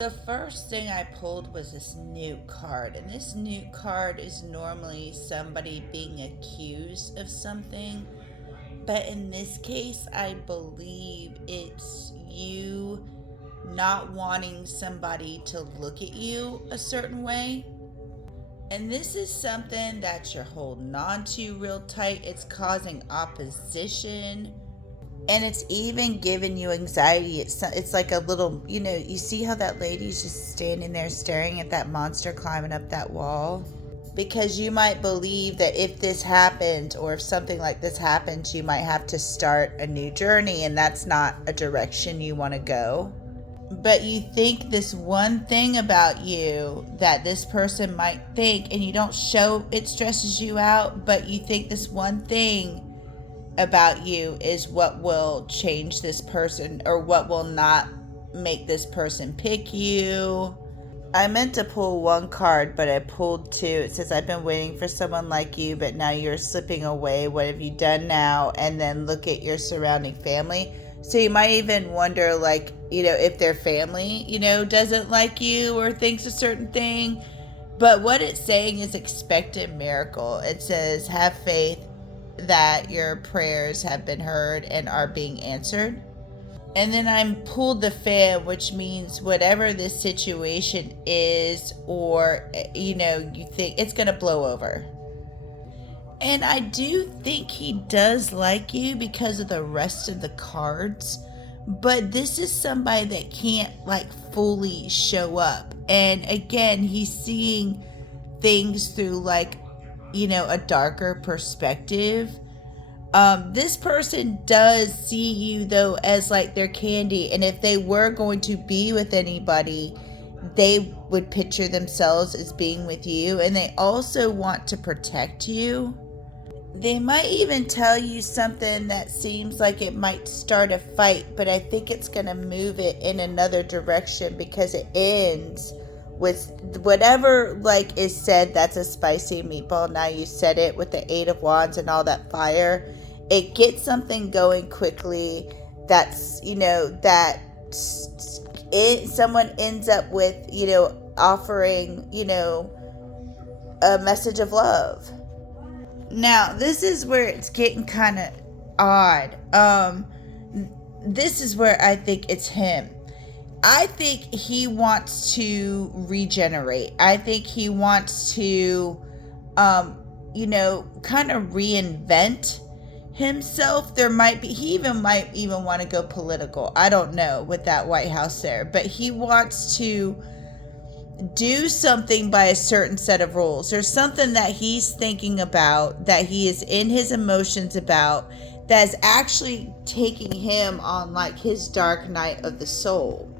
The first thing I pulled was this new card, and this new card is normally somebody being accused of something, but in this case, I believe it's you not wanting somebody to look at you a certain way. And this is something that you're holding on to real tight. It's causing opposition, and it's even giving you anxiety. It's like a little, you see how that lady's just standing there staring at that monster climbing up that wall? Because you might believe that if this happens, or if something like this happens, you might have to start a new journey, and that's not a direction you want to go. But you think this one thing about you that this person might think, and you don't show it, stresses you out, but you think this one thing about you is what will change this person, or what will not make this person pick you. I meant to pull one card, but I pulled two. It says, I've been waiting for someone like you, but now you're slipping away. What have you done now? And then look at your surrounding family. So you might even wonder, like, if their family, doesn't like you or thinks a certain thing. But what it's saying is expect a miracle. It says, have faith that your prayers have been heard and are being answered. And then I'm pulled the fan, which means whatever this situation is, or, you think it's going to blow over. And I do think he does like you because of the rest of the cards. But this is somebody that can't, fully show up. And again, he's seeing things through, a darker perspective. This person does see you, though, as their candy, and if they were going to be with anybody, they would picture themselves as being with you, and they also want to protect you. They might even tell you something that seems like it might start a fight, but I think it's going to move it in another direction, because it ends with whatever is said. That's a spicy meatball. Now you said it with the 8 of Wands and all that fire. It gets something going quickly. That's someone ends up with offering a message of love. Now this is where it's getting kind of odd. This is where I think it's him. I think he wants to regenerate. I think he wants to, kind of reinvent himself. He might even want to go political. I don't know, with that White House there. But he wants to do something by a certain set of rules. There's something that he's thinking about, that he is in his emotions about, that's actually taking him on his dark night of the soul.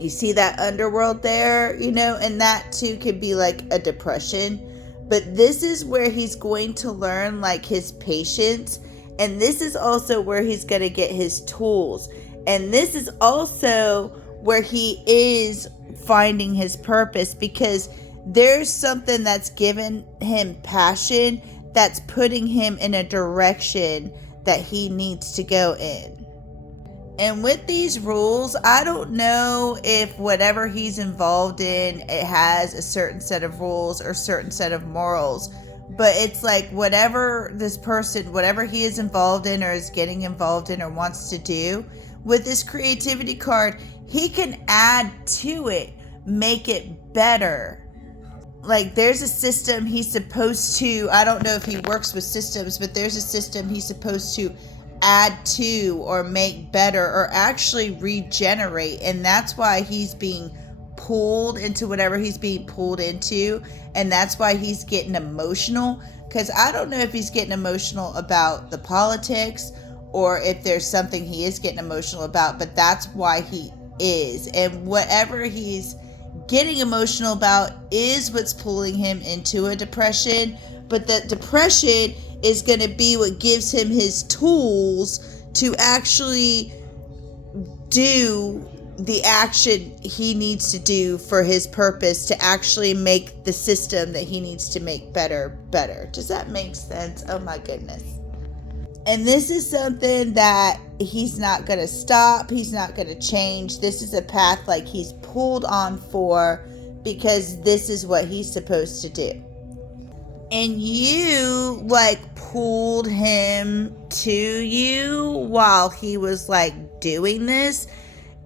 You see that underworld there, and that too could be a depression. But this is where he's going to learn his patience. And this is also where he's going to get his tools. And this is also where he is finding his purpose, because there's something that's given him passion, that's putting him in a direction that he needs to go in. And with these rules, I don't know if whatever he's involved in, it has a certain set of rules or certain set of morals. But it's whatever this person, whatever he is involved in or is getting involved in or wants to do, with this creativity card, he can add to it, make it better. There's a system he's supposed to, I don't know if he works with systems, but there's a system he's supposed to add to or make better or actually regenerate. And that's why he's being pulled into whatever he's being pulled into. And that's why he's getting emotional, because I don't know if he's getting emotional about the politics or if there's something he is getting emotional about, but that's why he is. And whatever he's getting emotional about is what's pulling him into a depression. But that depression is going to be what gives him his tools to actually do the action he needs to do for his purpose, to actually make the system that he needs to make better. Does that make sense? Oh my goodness. And this is something that he's not going to stop. He's not going to change. This is a path like he's pulled on for because this is what he's supposed to do. And you like pulled him to you while he was like doing this.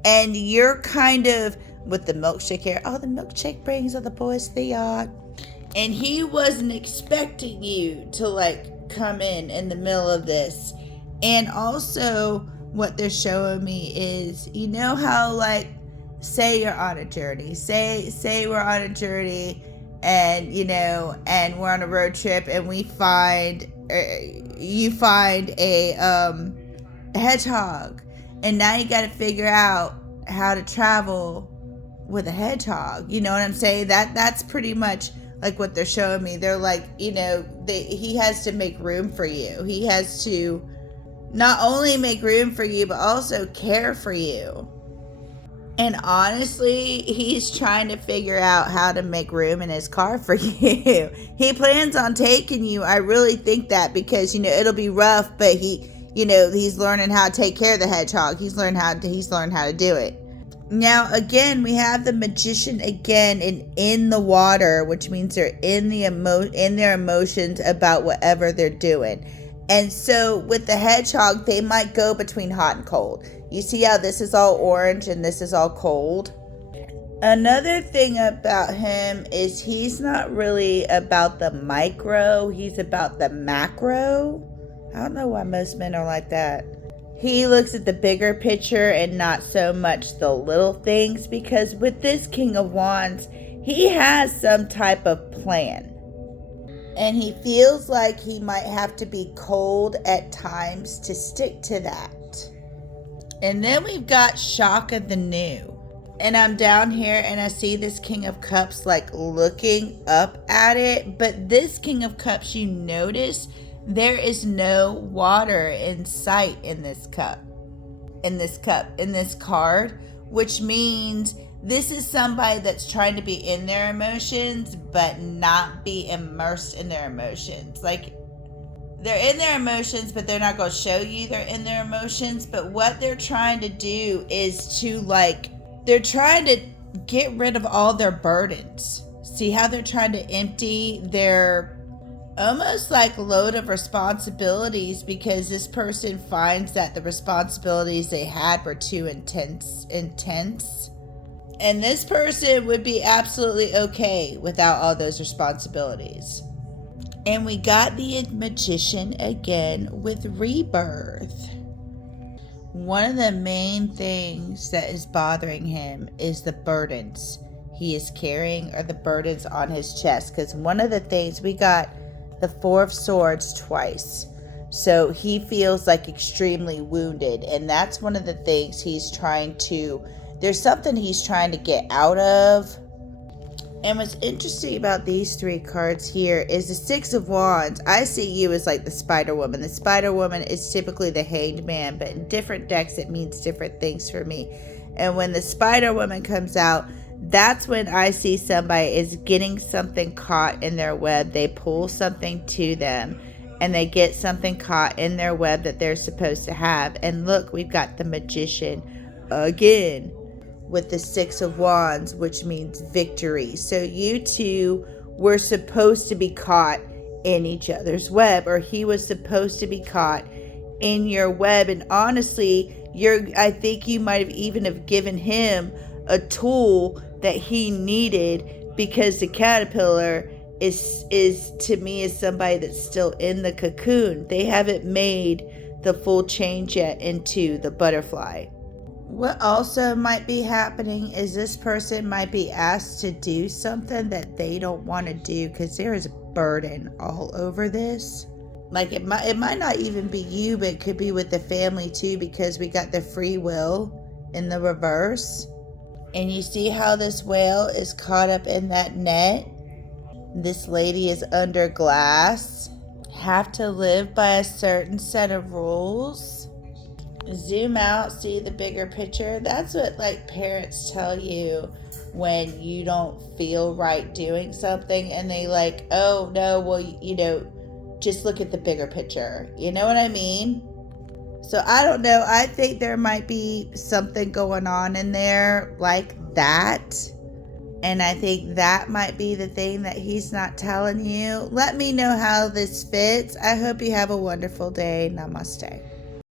And you're kind of with the milkshake here. Oh, the milkshake brings all the boys to the yard. And he wasn't expecting you to like come in the middle of this. And also what they're showing me is, you know how like say you're on a journey. Say we're on a journey and and we're on a road trip and we find you find a hedgehog, and now you got to figure out how to travel with a hedgehog. You know what I'm saying? That's pretty much like what they're showing me. They're like, he has to make room for you. He has to not only make room for you, but also care for you. And honestly, he's trying to figure out how to make room in his car for you. He plans on taking you. I really think that because, it'll be rough, but he's learning how to take care of the hedgehog. He's learned how to do it. Now, again, we have the magician again in the water, which means they're in their emotions about whatever they're doing. And so with the hedgehog, they might go between hot and cold. You see how this is all orange and this is all cold? Another thing about him is he's not really about the micro. He's about the macro. I don't know why most men are like that. He looks at the bigger picture and not so much the little things, because with this King of Wands, he has some type of plan. And he feels like he might have to be cold at times to stick to that. And then we've got Shock of the New. And I'm down here and I see this King of Cups like looking up at it. But this King of Cups, you notice there is no water in sight in this card, which means this is somebody that's trying to be in their emotions, but not be immersed in their emotions. Like, they're in their emotions, but they're not going to show you they're in their emotions. But what they're trying to do is they're trying to get rid of all their burdens. See how they're trying to empty their almost like load of responsibilities, because this person finds that the responsibilities they had were too intense. And this person would be absolutely okay without all those responsibilities. And we got the magician again with rebirth. One of the main things that is bothering him is the burdens he is carrying, or the burdens on his chest. Because one of the things, we got the Four of Swords twice. So he feels like extremely wounded. And that's one of the things there's something he's trying to get out of. And what's interesting about these three cards here is the Six of Wands. I see you as like the Spider Woman. The Spider Woman is typically the Hanged Man, but in different decks it means different things for me. And when the Spider Woman comes out, that's when I see somebody is getting something caught in their web. They pull something to them and they get something caught in their web that they're supposed to have. And look, we've got the magician again with the Six of Wands, which means victory. So you two were supposed to be caught in each other's web, or he was supposed to be caught in your web. And honestly, I think you might have even have given him a tool that he needed, because the caterpillar is to me is somebody that's still in the cocoon. They haven't made the full change yet into the butterfly. What also might be happening is this person might be asked to do something that they don't want to do, because there is a burden all over this. Like it might not even be you, but it could be with the family too, because we got the free will in the reverse. And you see how this whale is caught up in that net? This lady is under glass. Have to live by a certain set of rules. Zoom out, see the bigger picture. That's what like parents tell you when you don't feel right doing something, and they like, oh no, well, just look at the bigger picture. You know what I mean? So I don't know. I think there might be something going on in there like that. And I think that might be the thing that he's not telling you. Let me know how this fits. I hope you have a wonderful day. Namaste.